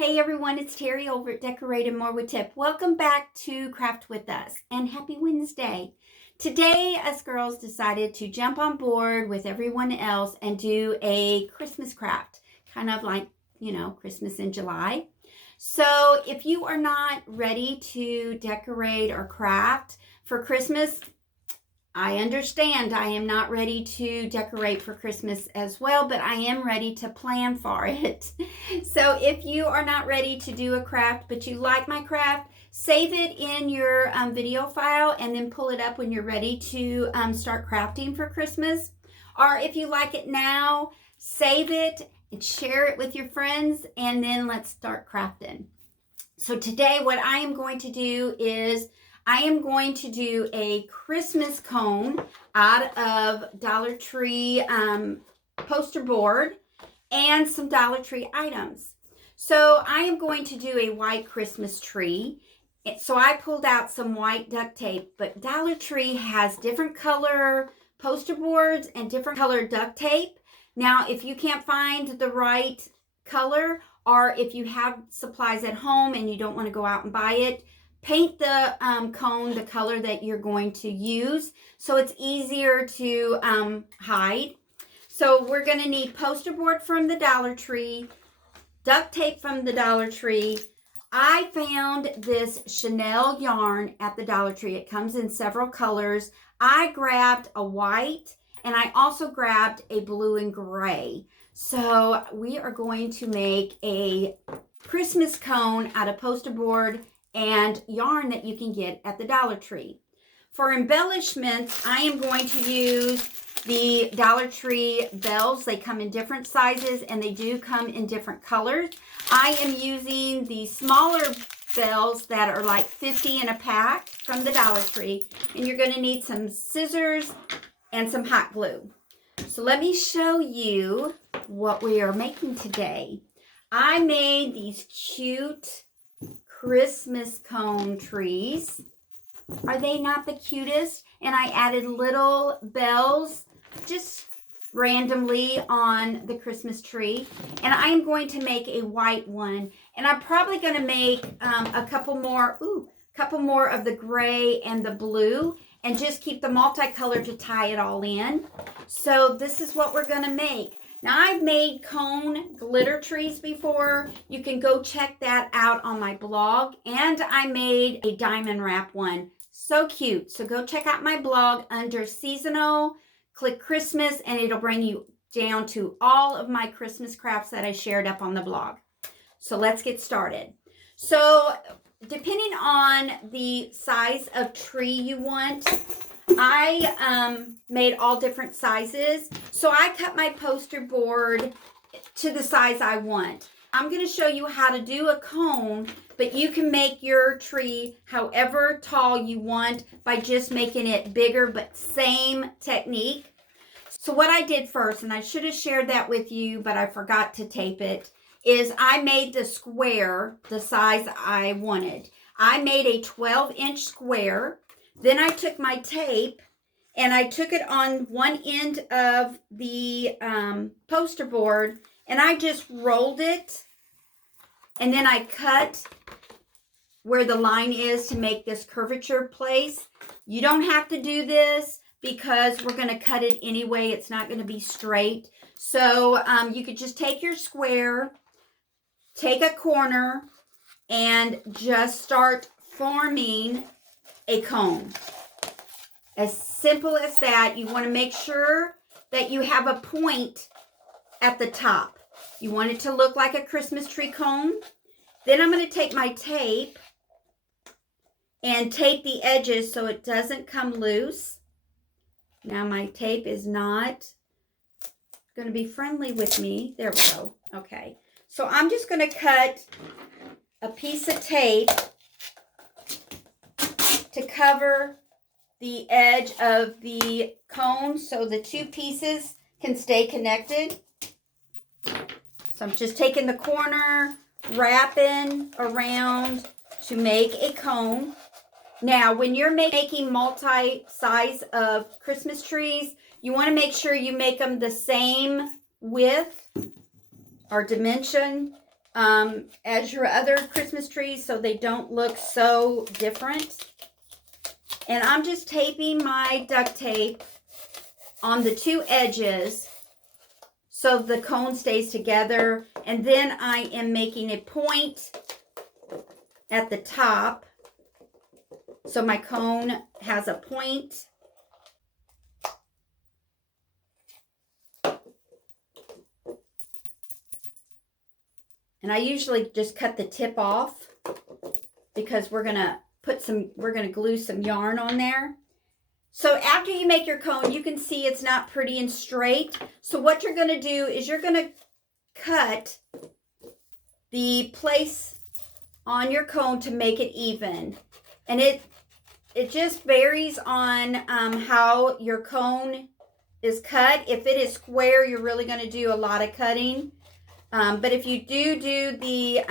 Hey everyone, it's Terry over at Decorate More with Tip. Welcome back to Craft with Us and happy Wednesday. Today, us girls decided to jump on board with everyone else and do a Christmas craft, kind of like, Christmas in July. So if you are not ready to decorate or craft for Christmas, I understand I am not ready to decorate for Christmas as well, but I am ready to plan for it. So if you are not ready to do a craft, but you like my craft, save it in your video file and then pull it up when you're ready to start crafting for Christmas. Or if you like it now, save it and share it with your friends, and then let's start crafting. So today what I am going to do is I am going to do a Christmas cone out of Dollar Tree poster board and some Dollar Tree items. So I am going to do a white Christmas tree. So I pulled out some white duct tape, but Dollar Tree has different color poster boards and different color duct tape. Now, if you can't find the right color, or if you have supplies at home and you don't want to go out and buy it, paint the cone the color that you're going to use so it's easier to hide. So we're going to need poster board from the Dollar Tree, duct tape from the Dollar Tree. I found this Chanel yarn at the Dollar Tree. It comes in several colors. I grabbed a white and I also grabbed a blue and gray. So we are going to make a Christmas cone out of poster board and yarn that you can get at the Dollar Tree. For embellishments, I am going to use the Dollar Tree bells. They come in different sizes and they do come in different colors. I am using the smaller bells that are like 50 in a pack from the Dollar Tree. And you're going to need some scissors and some hot glue. So let me show you what we are making today. I made these cute Christmas cone trees. Are they not the cutest? And I added little bells just randomly on the Christmas tree. And I am going to make a white one. And I'm probably going to make a couple more of the gray and the blue, and just keep the multicolor to tie it all in. So this is what we're going to make. Now, I've made cone glitter trees before. You can go check that out on my blog. And I made a diamond wrap one. So cute. So go check out my blog under seasonal, click Christmas, and it'll bring you down to all of my Christmas crafts that I shared up on the blog. So let's get started. So depending on the size of tree you want, I made all different sizes. So I cut my poster board to the size I want. I'm going to show you how to do a cone, but you can make your tree however tall you want by just making it bigger, but same technique. So what I did first, and I should have shared that with you, but I forgot to tape it, is I made the square the size I wanted. I made a 12-inch square. Then I took my tape and I took it on one end of the poster board and I just rolled it. And then I cut where the line is to make this curvature place. You don't have to do this because we're going to cut it anyway. It's not going to be straight. So you could just take your square, take a corner, and just start forming a cone. As simple as that. You want to make sure that you have a point at the top. You want it to look like a Christmas tree cone. Then I'm going to take my tape and tape the edges so it doesn't come loose. Now my tape is not going to be friendly with me. There we go. Okay. So I'm just going to cut a piece of tape to cover the edge of the cone so the two pieces can stay connected. So I'm just taking the corner, wrapping around to make a cone. Now, when you're making multi-size of Christmas trees, you want to make sure you make them the same width or dimension as your other Christmas trees so they don't look so different. And I'm just taping my duct tape on the two edges so the cone stays together. And then I am making a point at the top so my cone has a point. And I usually just cut the tip off because we're gonna glue some yarn on there. So after you make your cone, you can see it's not pretty and straight. So what you're gonna do is you're gonna cut the place on your cone to make it even. And it just varies on how your cone is cut. If it is square, you're really gonna do a lot of cutting. But if you do the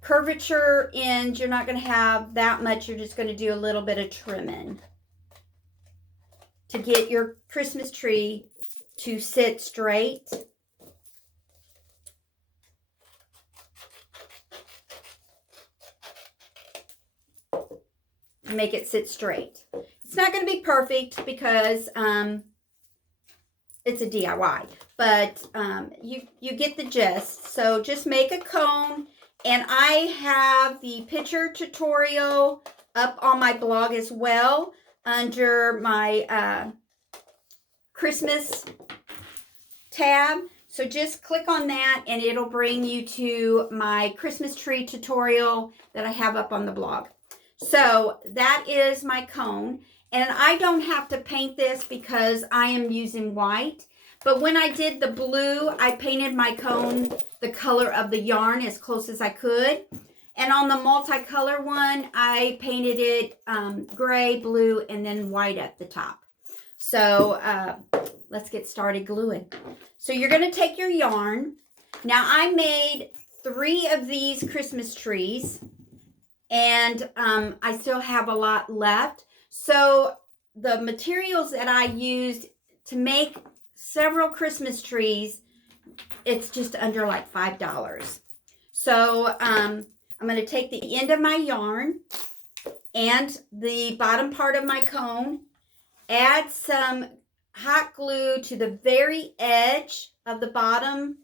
curvature ends, you're not going to have that much. You're just going to do a little bit of trimming to get your Christmas tree to sit straight. Make it sit straight. It's not going to be perfect because it's a DIY, but you get the gist. So just make a cone, and I have the picture tutorial up on my blog as well under my Christmas tab. So just click on that and it'll bring you to my Christmas tree tutorial that I have up on the blog. So that is my cone. And I don't have to paint this because I am using white. But when I did the blue, I painted my cone the color of the yarn as close as I could. And on the multicolor one, I painted it gray, blue, and then white at the top. So let's get started gluing. So you're going to take your yarn. Now I made 3 of these Christmas trees. And I still have a lot left. So the materials that I used to make several Christmas trees, it's just under like $5. So I'm going to take the end of my yarn and the bottom part of my cone, add some hot glue to the very edge of the bottom,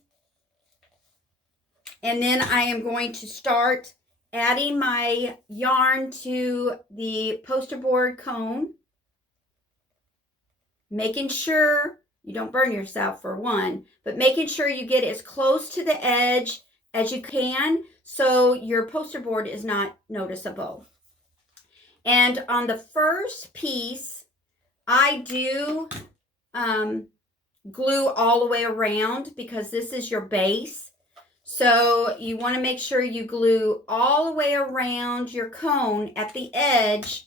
and then I am going to start adding my yarn to the poster board cone, making sure you don't burn yourself for one, but making sure you get as close to the edge as you can so your poster board is not noticeable. And on the first piece, I do glue all the way around because this is your base. So you want to make sure you glue all the way around your cone at the edge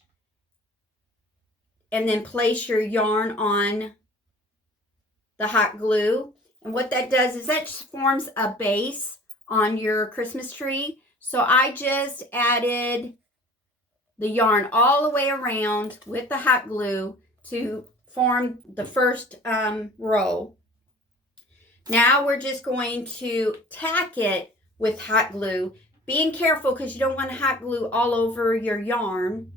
and then place your yarn on the hot glue. And what that does is that just forms a base on your Christmas tree. So I just added the yarn all the way around with the hot glue to form the first row. Now we're just going to tack it with hot glue, being careful because you don't want hot glue all over your yarn.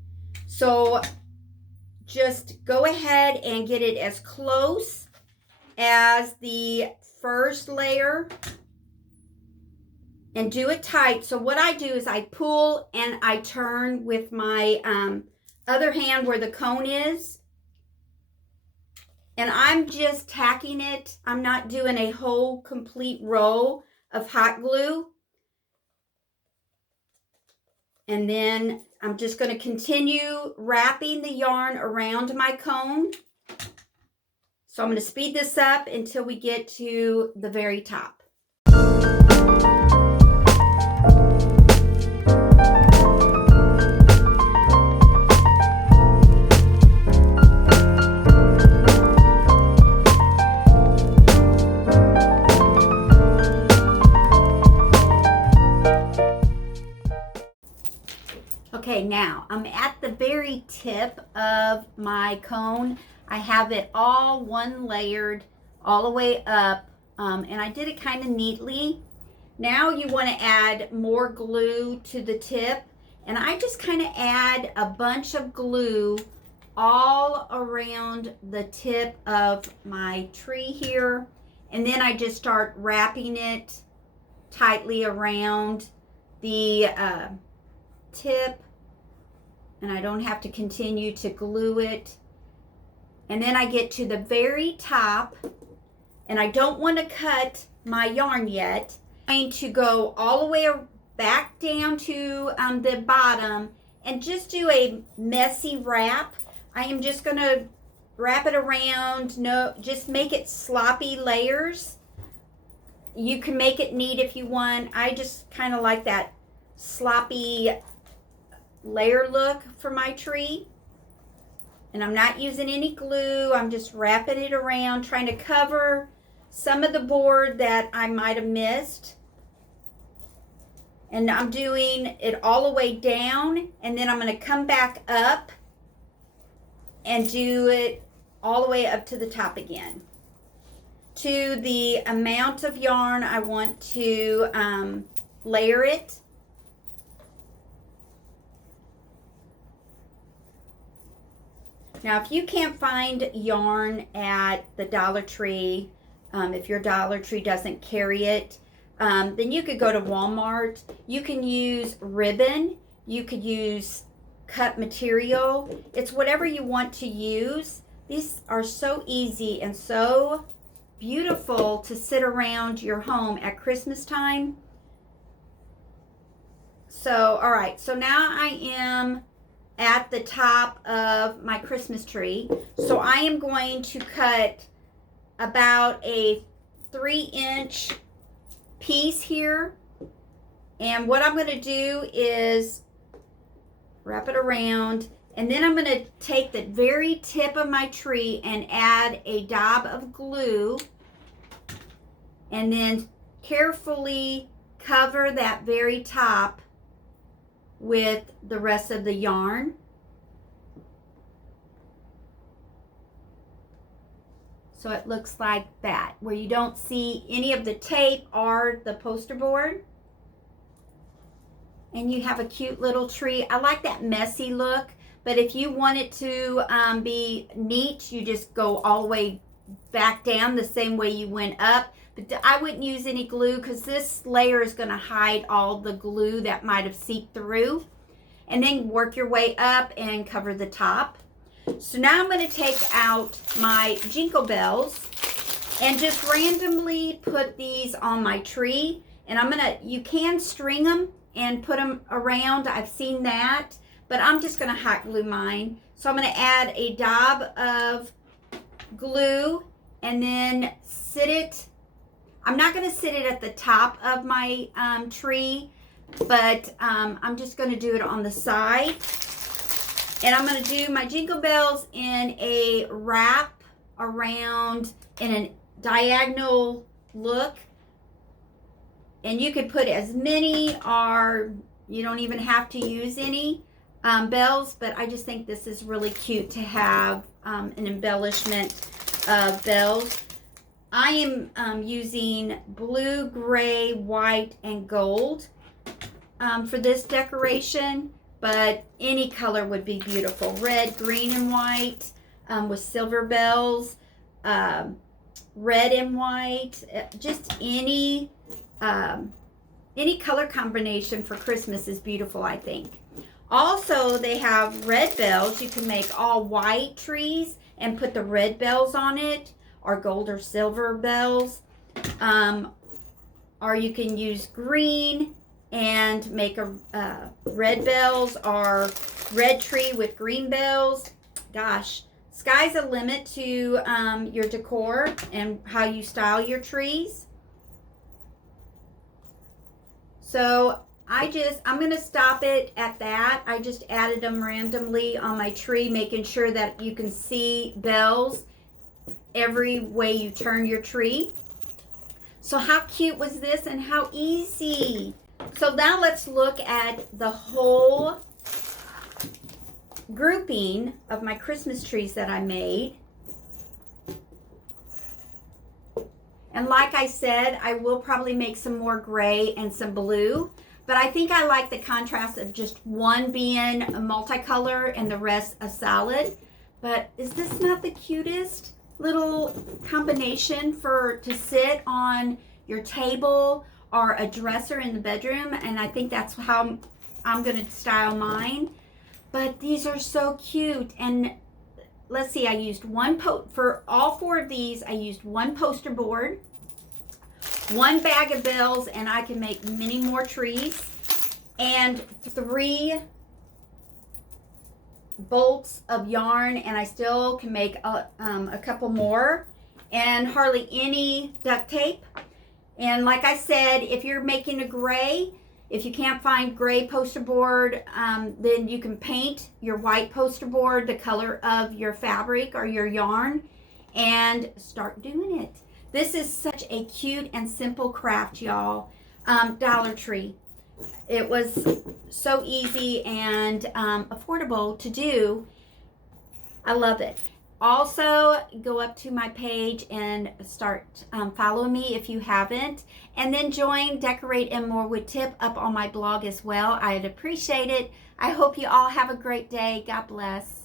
So just go ahead and get it as close as the first layer and do it tight. So what I do is I pull and I turn with my other hand where the cone is. And I'm just tacking it. I'm not doing a whole complete row of hot glue. And then I'm just going to continue wrapping the yarn around my cone. So I'm going to speed this up until we get to the very top. Okay, now I'm at the very tip of my cone. I have it all one layered all the way up, and I did it kind of neatly. Now you want to add more glue to the tip, and I just kind of add a bunch of glue all around the tip of my tree here, and then I just start wrapping it tightly around the tip, and I don't have to continue to glue it. And then I get to the very top, and I don't want to cut my yarn yet. I'm going to go all the way back down to the bottom and just do a messy wrap. I am just going to wrap it around, just make it sloppy layers. You can make it neat if you want. I just kind of like that sloppy layer look for my tree. And I'm not using any glue. I'm just wrapping it around, trying to cover some of the board that I might have missed. And I'm doing it all the way down, and then I'm going to come back up and do it all the way up to the top again. To the amount of yarn I want to layer it. Now, if you can't find yarn at the Dollar Tree, if your Dollar Tree doesn't carry it, then you could go to Walmart. You can use ribbon. You could use cut material. It's whatever you want to use. These are so easy and so beautiful to sit around your home at Christmas time. So, all right. So now I am at the top of my Christmas tree. So I am going to cut about a 3-inch piece here. And what I'm going to do is wrap it around, and then I'm going to take the very tip of my tree and add a dab of glue, and then carefully cover that very top with the rest of the yarn. So it looks like that, where you don't see any of the tape or the poster board. And you have a cute little tree. I like that messy look, but if you want it to be neat, you just go all the way back down the same way you went up. But I wouldn't use any glue because this layer is going to hide all the glue that might have seeped through. And then work your way up and cover the top. So now I'm going to take out my Jingle Bells and just randomly put these on my tree. And you can string them and put them around. I've seen that, but I'm just going to hot glue mine. So I'm going to add a dab of glue and then sit it. I'm not going to sit it at the top of my tree, but I'm just going to do it on the side. And I'm going to do my Jingle Bells in a wrap around in a diagonal look. And you could put as many, or you don't even have to use any bells, but I just think this is really cute to have an embellishment of bells. I am using blue, gray, white, and gold for this decoration, but any color would be beautiful. Red, green, and white with silver bells, red and white, just any color combination for Christmas is beautiful, I think. Also, they have red bells. You can make all white trees and put the red bells on it, or gold or silver bells. Or you can use green and make a red bells, or red tree with green bells. Gosh, sky's the limit to your decor and how you style your trees. So I'm going to stop it at that. I just added them randomly on my tree, making sure that you can see bells every way you turn your tree. So how cute was this, and how easy. So now let's look at the whole grouping of my Christmas trees that I made. And like I said, I will probably make some more gray and some blue, but I think I like the contrast of just one being a multicolor and the rest a solid. But is this not the cutest little combination to sit on your table or a dresser in the bedroom? And I think that's how I'm going to style mine. But these are so cute. And let's see, I used for all 4 of these, I used 1 poster board, 1 bag of bells, and I can make many more trees, and 3 bolts of yarn, and I still can make a couple more, and hardly any duct tape. And like I said, if you're making a gray, if you can't find gray poster board, then you can paint your white poster board the color of your fabric or your yarn and start doing it. This is such a cute and simple craft, y'all. Dollar Tree. It was so easy and affordable to do. I love it. Also, go up to my page and start following me if you haven't. And then join Decorate and More with Tip up on my blog as well. I'd appreciate it. I hope you all have a great day. God bless.